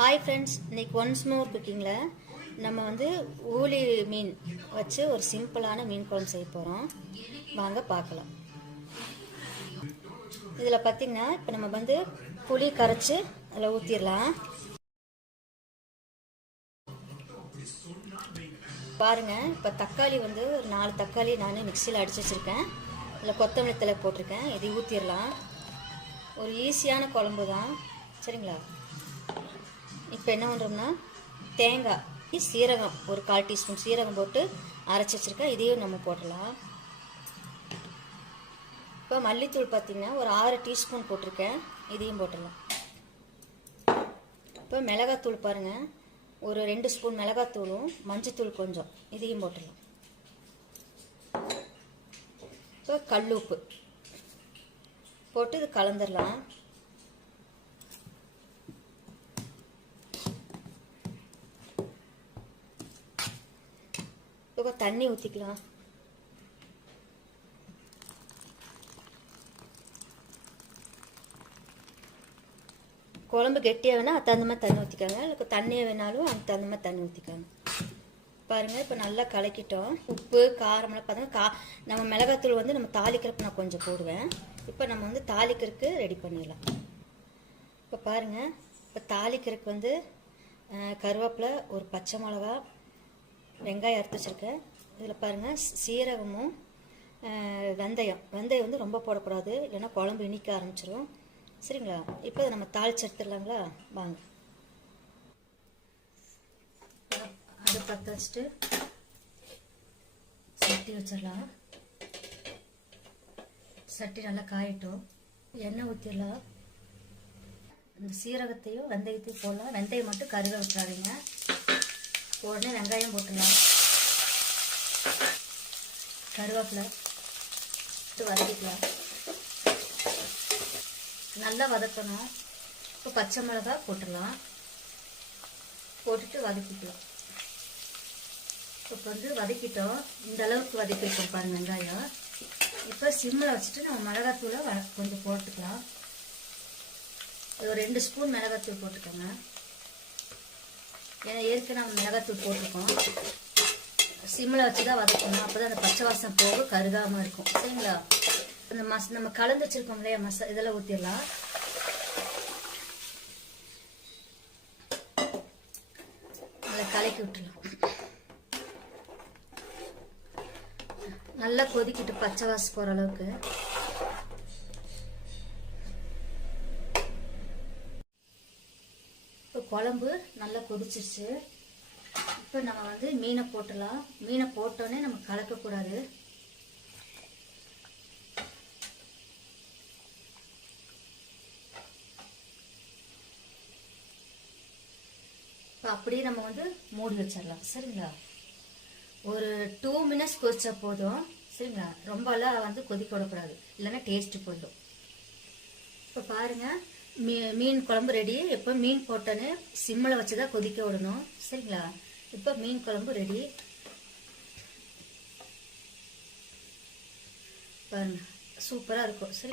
Hi friends, இன்னைக்கு once more குக்கிங்கில் நம்ம வந்து ஊளி மீன் வச்சு ஒரு சிம்பிளான மீன் குழம்பு செய்ய போகிறோம். வாங்க பார்க்கலாம். இதில் பார்த்திங்கன்னா இப்போ நம்ம வந்து புளி கரைச்சி அதில் ஊற்றிடலாம். பாருங்கள், இப்போ தக்காளி வந்து ஒரு 4 தக்காளி நான் மிக்சியில் அடித்து வச்சுருக்கேன். இதில் கொத்தமல்லி தழை போட்டிருக்கேன். இதை ஊற்றிடலாம். ஒரு ஈஸியான குழம்பு தான், சரிங்களா? இப்போ என்ன பண்ணுறோம்னா, தேங்காய், சீரகம் ஒரு 1/4 டீஸ்பூன் சீரகம் போட்டு அரைச்சி வச்சுருக்கேன். இதையும் நம்ம போடலாம். இப்போ மல்லித்தூள் பார்த்திங்கன்னா ஒரு 6 டீஸ்பூன் போட்டிருக்கேன். இதையும் போட்டுடலாம். இப்போ மிளகாத்தூள் பாருங்கள், ஒரு 2 ஸ்பூன் மிளகாத்தூளும் மஞ்சத்தூள் கொஞ்சம், இதையும் போட்டுடலாம். இப்போ கல் உப்பு போட்டு இது கலந்துடலாம். இப்போ தண்ணி ஊற்றிக்கலாம். குழம்பு கெட்டியாக வேணால் அது தகுந்த மாதிரி தண்ணி ஊற்றிக்காங்க, இல்லை தண்ணியாக வேணாலும் அதுக்கு தகுந்த மாதிரி தண்ணி ஊற்றிக்காங்க. பாருங்கள், இப்போ நல்லா கலக்கிட்டோம். உப்பு காரமெல்லாம் பார்த்தோன்னா நம்ம மிளகாத்தூள் வந்து நம்ம தாளிக்கிறதுக்கு நான் கொஞ்சம் போடுவேன். இப்போ நம்ம வந்து தாளிக்கிறதுக்கு ரெடி பண்ணிடலாம். இப்போ பாருங்கள், இப்போ தாளிக்கிறதுக்கு வந்து கருவேப்பிலை, ஒரு பச்சை மிளகா, வெங்காயம் அறுத்து வச்சுருக்கேன். இதில் பாருங்கள், சீரகமும் வெந்தயம் வந்து ரொம்ப போடக்கூடாது, இல்லைன்னா குழம்பு இனிக்க ஆரம்பிச்சிடும், சரிங்களா? இப்போ நம்ம தாளிச்சு எடுத்துடலாங்களா? வாங்க. அதை பற்ற வச்சுட்டு சட்டி வச்சிடலாம். சட்டி நல்லா காயட்டும். எண்ணெய் ஊற்றிடலாம். இந்த சீரகத்தையும் வெந்தயத்தையும் போடலாம். வெந்தயம் மட்டும் கருக விட்டுறாதீங்க. உடனே வெங்காயம் போட்டுடலாம். கருவேப்பிலை வதக்கிக்கலாம். நல்லா வதக்கணும். இப்போ பச்சை மிளகா போட்டுடலாம். போட்டுட்டு வதக்கிக்கலாம். இப்போ வந்து வதக்கிட்டோம். இந்த அளவுக்கு வதக்கிருக்கோம் பாருங்க வெங்காயம். இப்போ சிம்மில் வச்சுட்டு நம்ம மிளகாத்தூளை கொஞ்சம் போட்டுக்கலாம். ஒரு 2 ஸ்பூன் மிளகாத்தூள் போட்டுக்கோங்க. ஏன்னா ஏற்கனவே நம்ம மிளகாத்தூள் போட்டிருக்கோம். சிம்மில் வச்சு தான் வதக்கணும். அப்போ தான் அந்த பச்சை வாசம் போக கருகாமல் இருக்கும், சரிங்களா? அந்த நம்ம கலந்து வச்சுருக்கோம் இல்லையா இதெல்லாம் ஊற்றிடலாம். நல்லா கலக்கி விட்டுடலாம். நல்லா கொதிக்கிட்டு பச்சை வாசம் போகிற அளவுக்கு. இப்போ குழம்பு நல்லா கொதிச்சிருச்சு. இப்போ நம்ம வந்து மீனை போட்டுடலாம். மீனை போட்டோன்னே நம்ம கலக்கக்கூடாது. இப்போ அப்படியே நம்ம வந்து மூடி வச்சிடலாம், சரிங்களா? ஒரு 2 மினிட்ஸ் கொதிச்சா போதும், சரிங்களா? ரொம்பலாம் வந்து கொதிக்க விடக்கூடாது, இல்லைன்னா டேஸ்ட்டு போயிடும். இப்போ பாருங்கள், மீன் குழம்பு ரெடி. இப்போ மீன் போட்டோன்னே சிம்மில் வச்சு தான் கொதிக்க விடணும், சரிங்களா? இப்போ மீன் குழம்பு ரெடி. பாருங்க, சூப்பராக இருக்கும், சரி.